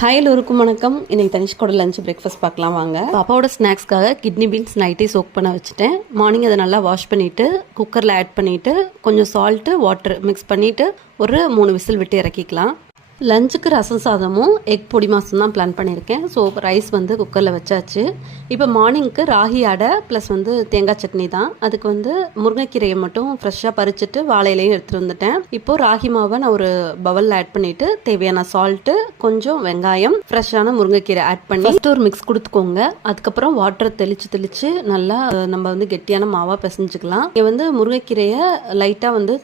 Hi எல்லோருக்கும் வணக்கம். இன்றைக்கி தனிஷ்கோட லஞ்ச் பிரேக்ஃபாஸ்ட் பார்க்கலாம் வாங்க. பாப்பாவோட ஸ்நாக்ஸ்க்காக கிட்னி பீன்ஸ் நைட்டே சோக் பண்ண வச்சுட்டேன். மார்னிங் அதை நல்லா வாஷ் பண்ணிவிட்டு குக்கரில் ஆட் பண்ணிவிட்டு கொஞ்சம் சால்ட்டு வாட்டர் மிக்ஸ் பண்ணிவிட்டு ஒரு 3 விசில் விட்டு இறக்கிக்கலாம். லஞ்சுக்கு ரசம் சாதமும் எக் பொடி மாசம் தான் பிளான் பண்ணியிருக்கேன். ஸோ ரைஸ் வந்து குக்கரில் வச்சாச்சு. இப்போ மார்னிங்க்கு ராகி அடை ப்ளஸ் வந்து தேங்காய் சட்னி தான். அதுக்கு வந்து முருங்கைக்கீரையை மட்டும் ஃப்ரெஷ்ஷாக பறிச்சுட்டு வாழையிலையும் எடுத்துகிட்டு வந்துட்டேன். இப்போது ராகி மாவை நான் ஒரு பவுலில் ஆட் பண்ணிவிட்டு தேவையான சால்ட்டு கொஞ்சம் வெங்காயம் ஃப்ரெஷ்ஷான முருங்கைக்கீரை ஆட் பண்ணி ஃபஸ்ட்டு ஒரு மிக்ஸ் கொடுத்துக்கோங்க. அதுக்கப்புறம் வாட்டரை தெளித்து நல்லா நம்ம வந்து கெட்டியான மாவாக பிசைஞ்சுக்கலாம். இங்கே வந்து முருங்கைக்கீரையை லைட்டாக வந்து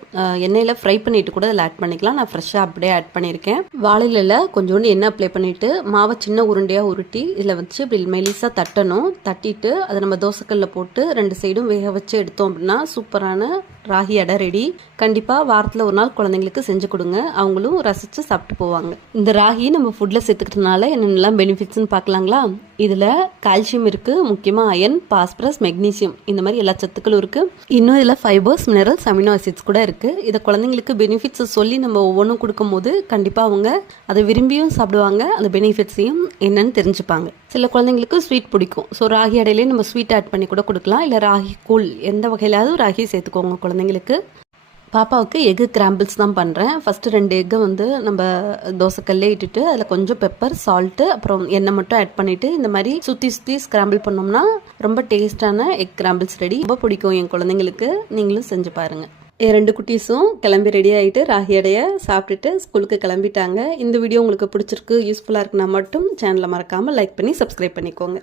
எண்ணெயில் ஃப்ரை பண்ணிட்டு கூட அதில் ஆட் பண்ணிக்கலாம். நான் ஃப்ரெஷ்ஷாக அப்படியே ஆட் பண்ணியிருக்கேன். வாழையில கொஞ்சோண்டு எண்ணெய் அப்ளை பண்ணிட்டு மாவை சின்ன உருண்டையாக உருட்டி இதில் வச்சு இப்படி மெலிசாக தட்டணும். தட்டிட்டு அதை நம்ம தோசைக்கல்ல போட்டு 2 சைடும் வேக வச்சு எடுத்தோம் அப்படின்னா சூப்பரான ராகி அடை ரெடி. கண்டிப்பாக வாரத்தில் ஒரு நாள் குழந்தைங்களுக்கு செஞ்சு கொடுங்க. அவங்களும் ரசித்து சாப்பிட்டு போவாங்க. இந்த ராகி நம்ம ஃபுட்டில் சேர்த்துக்கிறதுனால என்னென்னலாம் பெனிஃபிட்ஸ்ன்னு பார்க்கலாங்களா? இதில் கால்சியம் இருக்குது, முக்கியமாக அயன், பாஸ்பரஸ், மெக்னீசியம், இந்த மாதிரி எல்லா சத்துக்களும் இருக்குது. இன்னும் இதில் ஃபைபர்ஸ், மினரல்ஸ், அமினோ ஆசிட்ஸ் கூட இருக்குது. இதை குழந்தைங்களுக்கு பெனிஃபிட்ஸை சொல்லி நம்ம ஒவ்வொன்றும் கொடுக்கும்போது கண்டிப்பாக அவங்க அதை விரும்பியும் சாப்பிடுவாங்க. அந்த பெனிஃபிட்ஸையும் என்னன்னு தெரிஞ்சுப்பாங்க. சில குழந்தைங்களுக்கு ஸ்வீட் பிடிக்கும். ஸோ ராகி அடையிலே நம்ம ஸ்வீட் ஆட் பண்ணி கூட கொடுக்கலாம். இல்லை ராகி கூழ் எந்த வகையிலாவது ராகி சேர்த்துக்கோங்க குழந்தைங்களுக்கு. பாப்பாவுக்கு எக்கு கிராம்பிள்ஸ் தான் பண்ணுறேன். ஃபஸ்ட்டு 2 எக்கை வந்து நம்ம தோசைக்கல்லே இட்டுட்டு அதில் கொஞ்சம் பெப்பர், சால்ட்டு, அப்புறம் எண்ணெய் மட்டும் ஆட் பண்ணிவிட்டு இந்த மாதிரி சுற்றி ஸ்க்ராம்பிள் பண்ணோம்னா ரொம்ப டேஸ்டான எக் கிராம்பிள்ஸ் ரெடி. ரொம்ப பிடிக்கும் என் குழந்தைங்களுக்கு. நீங்களும் செஞ்சு பாருங்கள். 2 குட்டீஸும் கிளம்பி ரெடி ஆகிட்டு ராகி அடையை சாப்பிட்டுட்டு ஸ்கூலுக்கு கிளம்பிட்டாங்க. இந்த வீடியோ உங்களுக்கு பிடிச்சிருக்கு, யூஸ்ஃபுல்லாக இருக்குன்னா மட்டும் சேனலை மறக்காமல் லைக் பண்ணி சப்ஸ்கிரைப் பண்ணிக்கோங்க.